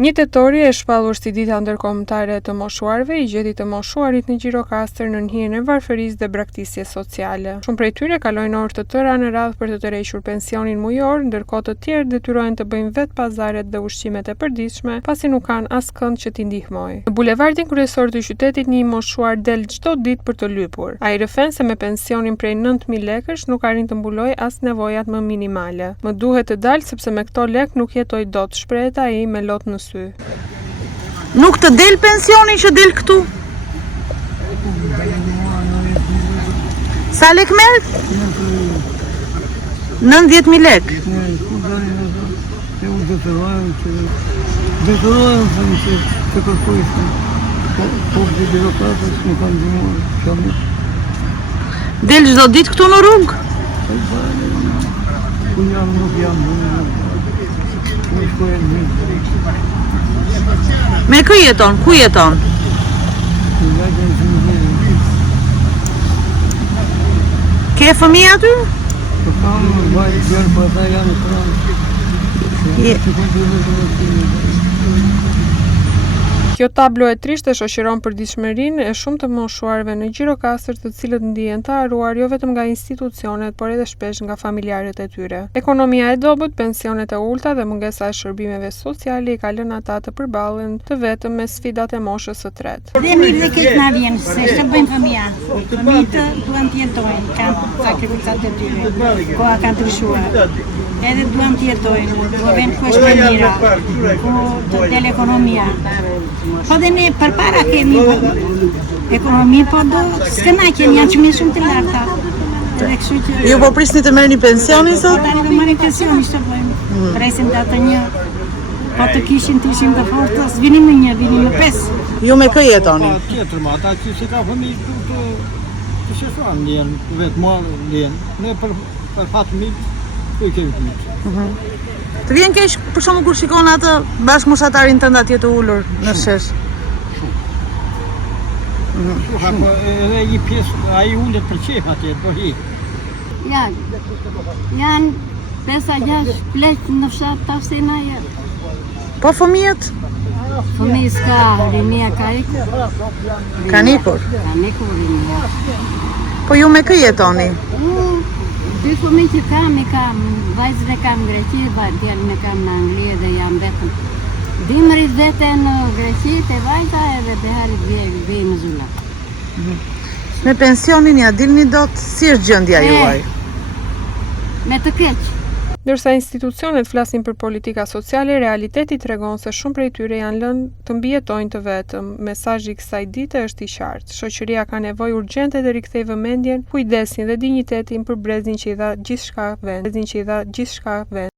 1 tetori e shpallur si dita ndërkombëtare e të moshuarve i gjeti të moshuarit në Gjirokastër në hijen e varfërisë dhe braktisjes sociale. Shumë prej tyre kalojnë orë të tëra në radhë për të tërhequr pensionin mujor, ndërkohë të tjerë detyrohen të bëjnë vetë pazaret dhe ushqimet e përditshme, pasi nuk kanë askënd që t'i ndihmojë. Në bulevardin kryesor të qytetit një moshuar del çdo ditë për të lypur. Ai rëfen se me pensionin prej 9.000 lekësh nuk arrin të mbulojë as nevojat më minimale. Më duhet të dalë sepse me këto lek nuk jetoj dot, shprehet ai me lot në sy. Nuk të del pensioni që del këtu? Sa lek merr? 90.000 lek. Del çdo ditë këtu në rrugë? Me kë jeton? Ku jeton? Ke fëmijë aty? Kjo tablo e trishtë shoqëron përditshmërinë e shumë të moshuarve në Gjirokastër, të cilët ndihen të haruar jo vetëm nga institucionet, por edhe shpesh nga familjarët e tyre. Ekonomia e dobët, pensionet e ulta dhe mungesa e shërbimeve sociale i ka lënë ata të përballen të vetëm me sfidat e moshës së tretë. Dhe mirë dhe këtë na vjen, se që bëjmë fëmija. Fëmijët duan të jetojnë, kanë sakrificat e tyre, koha ka ndryshuar. Edhe duan të jetojnë, do vend ku është më mira, ku të del ekonomia. Po dhe ne përpara kemi ekonomi, po do s'kena kemi janë qëmi shumë të larta. Ju po prisni të merrni pensionin sot? Po tani do marrim pensionin, ç'të bëjmë? Presim të atë një, po të kishin të ishim të fortë, s'vinim në 1, vinim në 5. Ju me kë jetoni? Tjetër ma, ata që si ka fëmijë të sheshuan ljen, vetë mua ljen. Ne për fatë mitë, ku i kemi fëmijë. Të vjen keq për shkakun kur shikon atë bashkëmosatarin tënd atje të ulur në shesh. Po edhe një pjesë ai ulet për qef atje, do hi. Janë 5-6 pleq në fshat të avsina jetë. Po fëmijët? Fëmijë s'ka, rinia ka ikur. Kanë ikur? Kanë ikur rinia. Po ju me kë jetoni? Dy fëmijë që kam, vajzën e kam në Greqi, djalin e kam në Angli dhe jam vetëm. Dimrit vete në Greqi, te vajta edhe beharit vej në Zullat. Me pensionin ja dilni dot, si është gjendja juaj? Me të keq. Ndërsa institucionet flasin për politika sociale, realiteti tregon se shumë prej tyre janë lënë të mbijetojnë të vetëm. Mesazhi i kësaj dite është i qartë. Shoqëria ka nevojë urgjente të rikthejë vëmendjen, kujdesin dhe dinjitetin për brezin që i dha gjithçka vend.